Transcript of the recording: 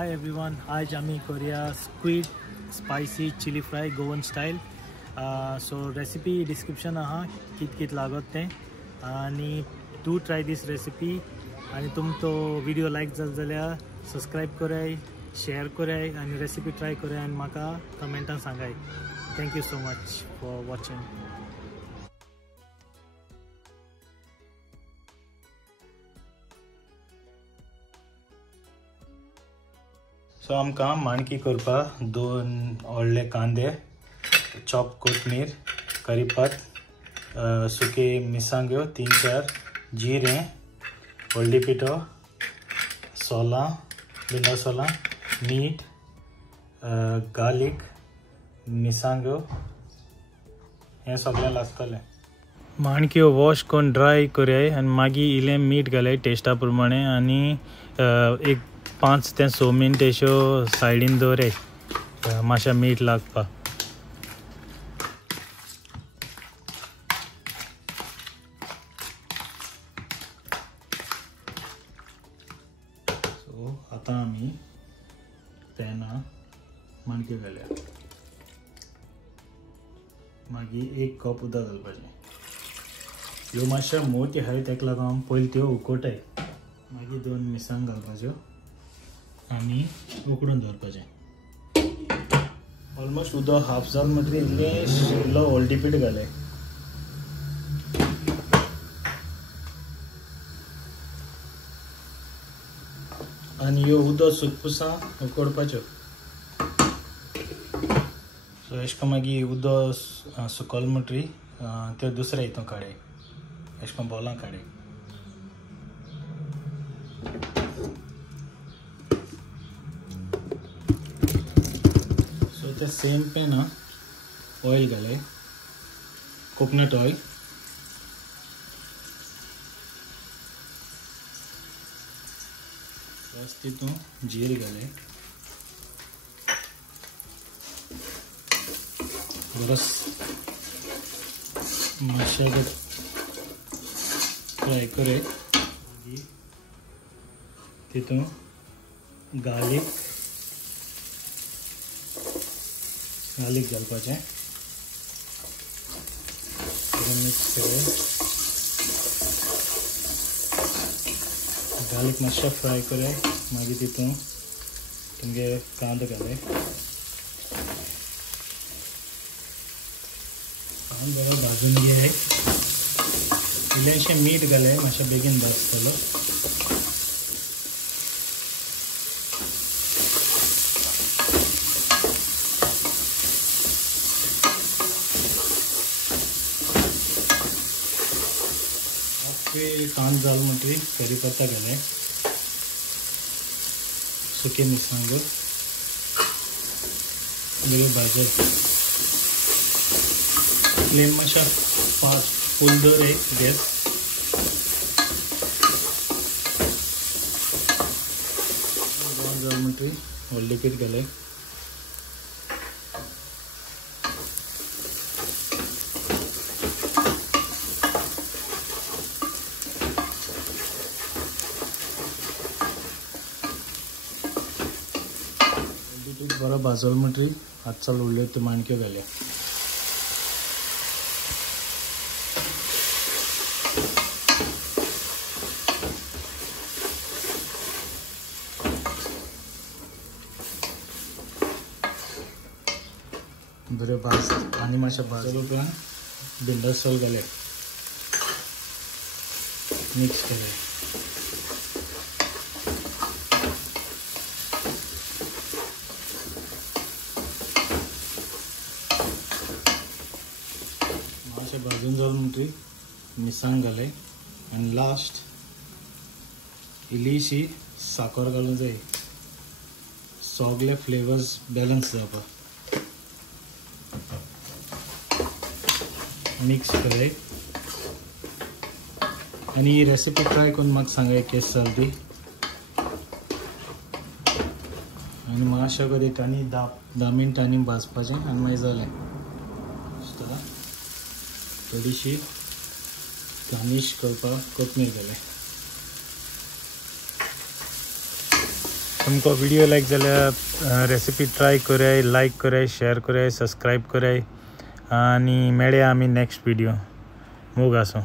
Hi everyone, आज आम्ही करूया squid spicy chilli fry Goan style. So recipe description आहा कित लागत तें आनी डू ट्राय दिस रेसिपी. आनी तुम तो व्हिडिओ लायक जाल जाल्यार सबस्क्राईब कराय, शेअर कराय आनी रेसिपी ट्राय कराय आनी म्हाका कमेंटान सांगाय. Thank you so much for watching. So आमकां माणकी करपाक 2 व्हडले कांदे, चॉप कोथमीर, करीपत्त, सुके मिरसांग्यो 3-4, जिरें, हळदी पिठो, सोलां, बिंडा सोलां, मीठ, गार्लीक, मिरसांग्यो हें सगळें लागतलें. माणक्यो वॉश करून ड्राय कराय आनी मागीर इल्लें मीठ घालाय टेस्टा प्रमाणे आनी एक 5 ते 6 मिनट अश्यो सायडीन दवराय मातशें मीठ लागपाक. सो आतां आमी पॅनां माणक्यो घालया. मागीर 1 कप उदक घालपाचें. ह्यो मातशा मोट्यो आहाय ताका लागून पयलीं त्यो उकोटाय. मागीर 2 मिरसांग घालपाच्यो आनी उकडून दवरपाचें. ऑलमोस्ट उदक हाफ जाल म्हणटकीर इल्लो हळदी पीठ घाले आनी ह्यो उदक सुकपुसां उकडपाच्यो. सो अशें करून मागीर उदक सुकल म्हणटकीर त्यो दुसऱ्या हितून काडय, अशें करून बॉलां काडय. त्या सेम पॅना ऑयल घालाय, कोकोनट ऑयल. प्लस तितून जीर घालाय. बरस मातशें फ्राय कराय. तितून गार्लीक घालपाचें, मिक्स कराय. गार्लीक मातशें फ्राय कराय. मागीर तितून तुमगे कांदो घालाय. कांदो बरो भाजून घेयाय. इल्लेशें मीठ घालाय, मातशें बेगीन भाजतलो. कांदो जालो म्हणटकीर करीपत्ता घालाय, सुके मिरसांगो बरे भाजप. फ्लेम मातशें फूल दवराय गॅस. ब्रावन जालो म्हणटकीर हळदी पीठ घालाय. बरो भाजलो म्हणटकीर आजचाल उरल्यो त्यो माणक्यो घाल्या. बरे भाज आनी मातशें भाजलो उपरांत बिंडा सोल घाल्या, मिक्स कराय. मातशें भाजून जालो म्हणटकीर मिरसांग घालाय आनी लास्ट इल्लीशी साकर घालूंक जाय, सगळे फ्लेवर्स बॅलन्स जावपाक. मिक्स कराय आनी ही रेसिपी ट्राय करून म्हाका सांगाय केस जाली ती. आनी मातशें करून एक आनी 10 मिनटांनी भाजपाचें आनी मागीर जालें. थोडीशी गार्निश करपाक कोथमीर घालाय. तुमको वीडियो लायक जाल्यार रेसिपी ट्राय कराय, लायक कराय, शेअर कराय, सबस्क्राईब कराय आणि मेळया आमी नेक्स्ट व्हिडिओ. मोग आसूं.